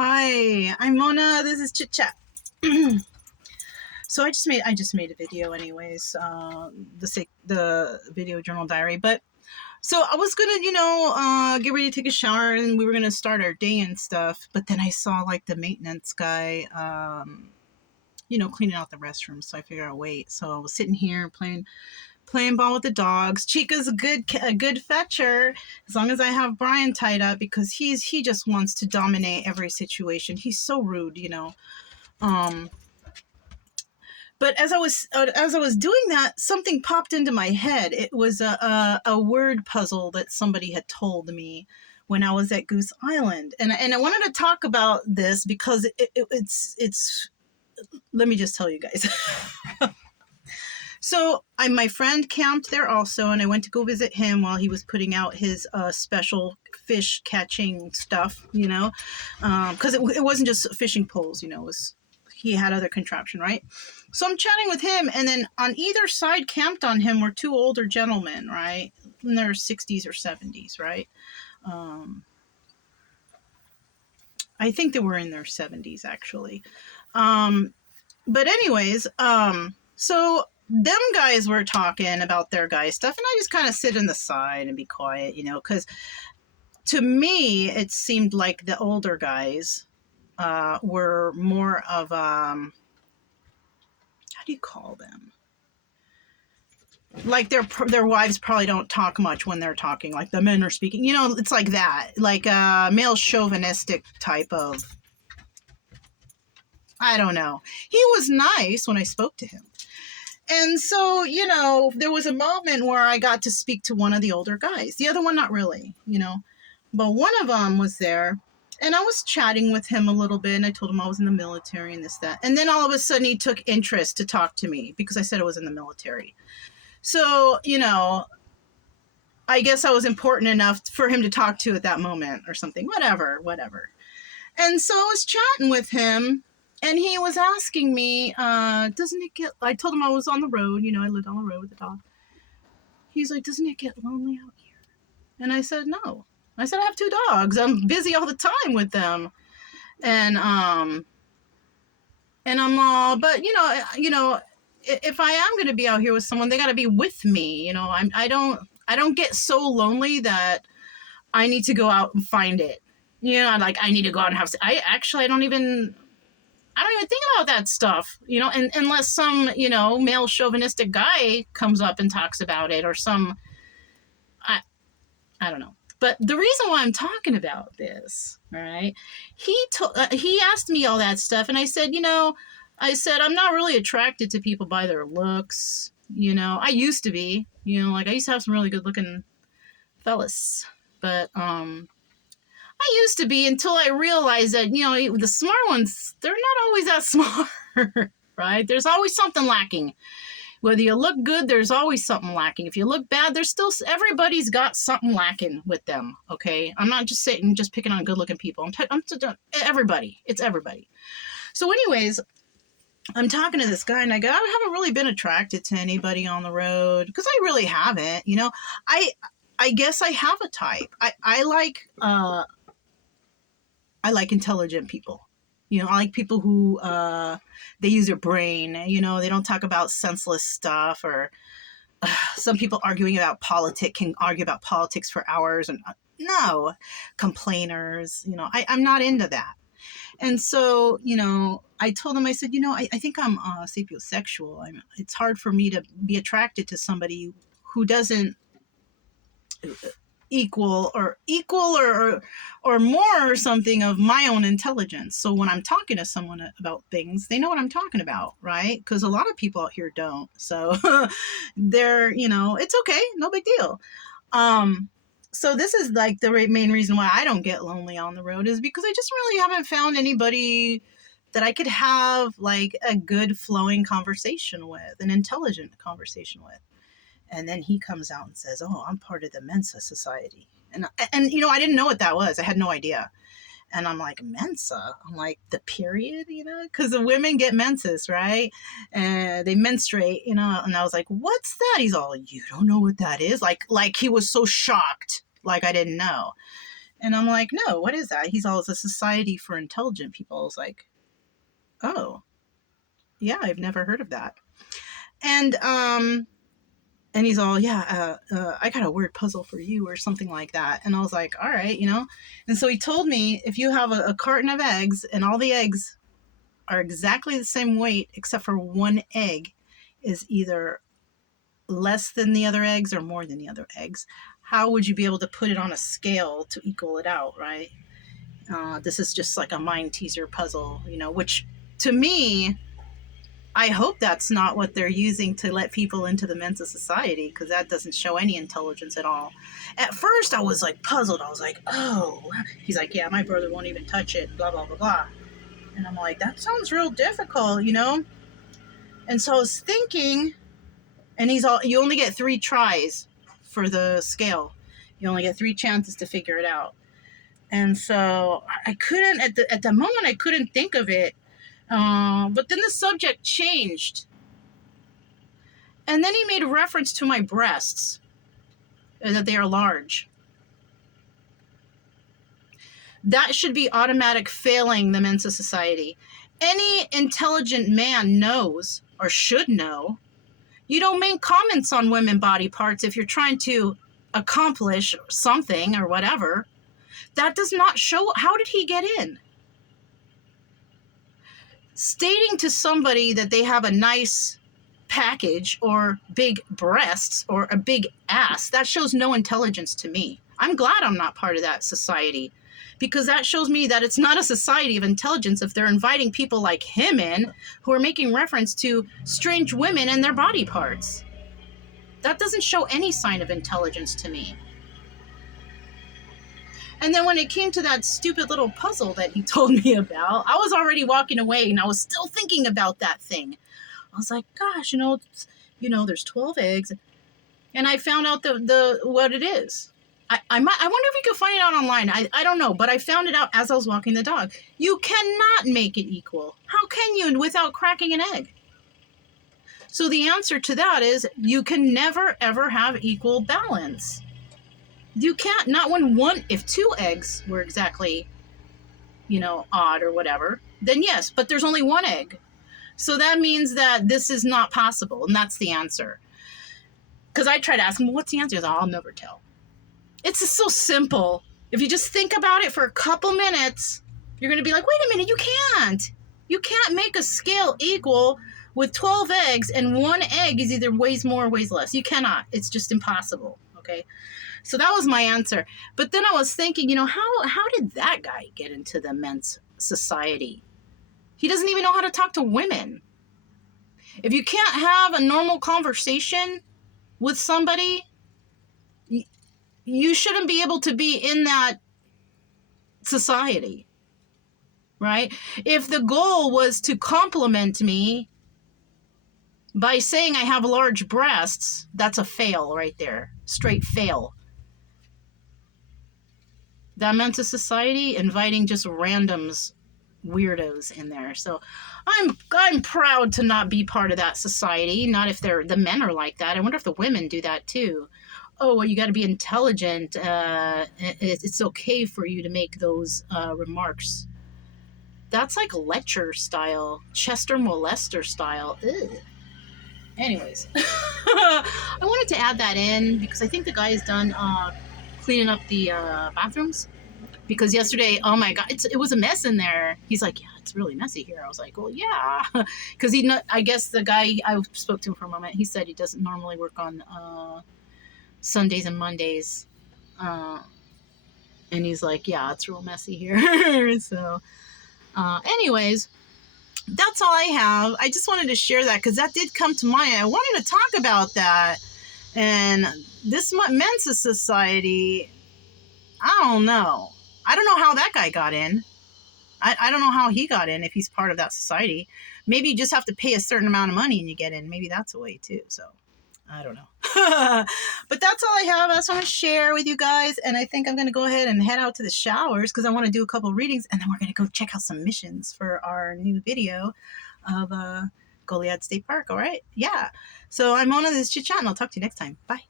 Hi, I'm Mona. This is Chit Chat. So I just made a video, anyways. The video journal diary. But so I was gonna, get ready to take a shower, and we were gonna start our day and stuff. But then I saw like the maintenance guy, cleaning out the restroom. So I figured I'll wait. So I was sitting here playing ball with the dogs. Chica's a good fetcher, as long as I have Brian tied up, because he just wants to dominate every situation. He's so rude. But as I was doing that, something popped into my head. It was a word puzzle that somebody had told me when I was at Goose Island, and I wanted to talk about this because it's. Let me just tell you guys. So my friend camped there also, and I went to go visit him while he was putting out his special fish catching stuff, because it wasn't just fishing poles, he had other contraption, right? So I'm chatting with him, and then on either side camped on him were two older gentlemen, right? In their 60s or 70s, right? I think they were in their 70s, actually. But anyways, so them guys were talking about their guy stuff, and I just kind of sit in the side and be quiet, because to me, it seemed like the older guys were more of, how do you call them? Like their wives probably don't talk much when they're talking, like the men are speaking, it's like that, like a male chauvinistic type of, I don't know. He was nice when I spoke to him. And so, there was a moment where I got to speak to one of the older guys. The other one, not really, But one of them was there, and I was chatting with him a little bit, and I told him I was in the military and this, that. And then all of a sudden he took interest to talk to me because I said I was in the military. So, I guess I was important enough for him to talk to at that moment or something. Whatever. And so I was chatting with him. And he was asking me, I told him I was on the road, I lived on the road with the dog. He's like, doesn't it get lonely out here? And I said, no. I said, I have two dogs. I'm busy all the time with them. And I'm all, but if I am going to be out here with someone, they got to be with me. I don't get so lonely that I need to go out and find it. Like I need to go out and have, I don't even think about that stuff, and unless some, male chauvinistic guy comes up and talks about it, or I don't know. But the reason why I'm talking about this, right? He asked me all that stuff, and I said, I'm not really attracted to people by their looks. I used to be, like I used to have some really good looking fellas, but, I used to be, until I realized that, the smart ones, they're not always that smart, right? There's always something lacking. Whether you look good, there's always something lacking. If you look bad, everybody's got something lacking with them, okay? I'm not just picking on good-looking people. I'm everybody. It's everybody. So anyways, I'm talking to this guy, and I go, I haven't really been attracted to anybody on the road, because I really haven't, I guess I have a type. I like intelligent people. I like people who, they use their brain, they don't talk about senseless stuff, or some people can argue about politics for hours, and no, complainers, I'm not into that. And so, I told him, I said, I think I'm sapiosexual. It's hard for me to be attracted to somebody who doesn't equal or more or something of my own intelligence. So when I'm talking to someone about things, they know what I'm talking about, right? Because a lot of people out here don't. So they're, it's okay, no big deal. So this is like the main reason why I don't get lonely on the road, is because I just really haven't found anybody that I could have like a good flowing conversation with, an intelligent conversation with. And then he comes out and says, oh, I'm part of the Mensa Society. And I didn't know what that was. I had no idea. And I'm like, Mensa? I'm like, the period, because the women get menses, right? And they menstruate, and I was like, what's that? He's all, you don't know what that is? Like he was so shocked, like I didn't know. And I'm like, no, what is that? He's all, it's a society for intelligent people. I was like, oh, yeah, I've never heard of that. And he's all, yeah, I got a word puzzle for you or something like that. And I was like, all right, And so he told me, if you have a carton of eggs and all the eggs are exactly the same weight, except for one egg is either less than the other eggs or more than the other eggs, how would you be able to put it on a scale to equal it out, right? This is just like a mind teaser puzzle, which to me, I hope that's not what they're using to let people into the Mensa Society, because that doesn't show any intelligence at all. At first, I was like puzzled. I was like, oh, he's like, yeah, my brother won't even touch it, blah, blah, blah, blah. And I'm like, that sounds real difficult, And so I was thinking, and he's all, you only get 3 tries for the scale. You only get 3 chances to figure it out. And so I couldn't, at the moment, I couldn't think of it. But then the subject changed. And then he made reference to my breasts, that they are large. That should be automatic failing the Mensa Society. Any intelligent man knows, or should know, you don't make comments on women body parts if you're trying to accomplish something or whatever. That does not show. How did he get in? Stating to somebody that they have a nice package or big breasts or a big ass, that shows no intelligence to me. I'm glad I'm not part of that society, because that shows me that it's not a society of intelligence if they're inviting people like him in who are making reference to strange women and their body parts. That doesn't show any sign of intelligence to me. And then when it came to that stupid little puzzle that he told me about, I was already walking away and I was still thinking about that thing. I was like, gosh, there's 12 eggs. And I found out the what it is. I wonder if you could find it out online. I don't know, but I found it out as I was walking the dog. You cannot make it equal. How can you without cracking an egg? So the answer to that is you can never, ever have equal balance. You can't, not if 2 eggs were exactly, odd or whatever, then yes, but there's only 1 egg. So that means that this is not possible, and that's the answer. Because I tried to ask him, what's the answer? He's like, I'll never tell. It's just so simple. If you just think about it for a couple minutes, you're going to be like, wait a minute, you can't. You can't make a scale equal with 12 eggs and 1 egg is either weighs more or weighs less. You cannot. It's just impossible, okay? So that was my answer. But then I was thinking, how did that guy get into the Men's Society? He doesn't even know how to talk to women. If you can't have a normal conversation with somebody, you shouldn't be able to be in that society, right? If the goal was to compliment me by saying I have large breasts, that's a fail right there. Straight fail. That Mensa Society inviting just randoms, weirdos in there. So I'm proud to not be part of that society. Not if the men are like that. I wonder if the women do that too. Oh, well, you got to be intelligent. It's okay for you to make those remarks. That's like lecture style, Chester molester style. Ugh. Anyways, I wanted to add that in because I think the guy is done cleaning up the bathrooms. Because yesterday, oh my God, it was a mess in there. He's like, yeah, it's really messy here. I was like, well, yeah. Because I guess the guy, I spoke to him for a moment. He said he doesn't normally work on Sundays and Mondays. And he's like, yeah, it's real messy here. So anyways, that's all I have. I just wanted to share that because that did come to mind. I wanted to talk about that. And this Mensa Society, I don't know. I don't know how that guy got in. I don't know how he got in if he's part of that society. Maybe you just have to pay a certain amount of money and you get in. Maybe that's a way too. So I don't know. But that's all I have. I just want to share with you guys. And I think I'm going to go ahead and head out to the showers because I want to do a couple readings. And then we're going to go check out some missions for our new video of Goliad State Park. All right. Yeah. So I'm Mona, this is Chit Chat, and I'll talk to you next time. Bye.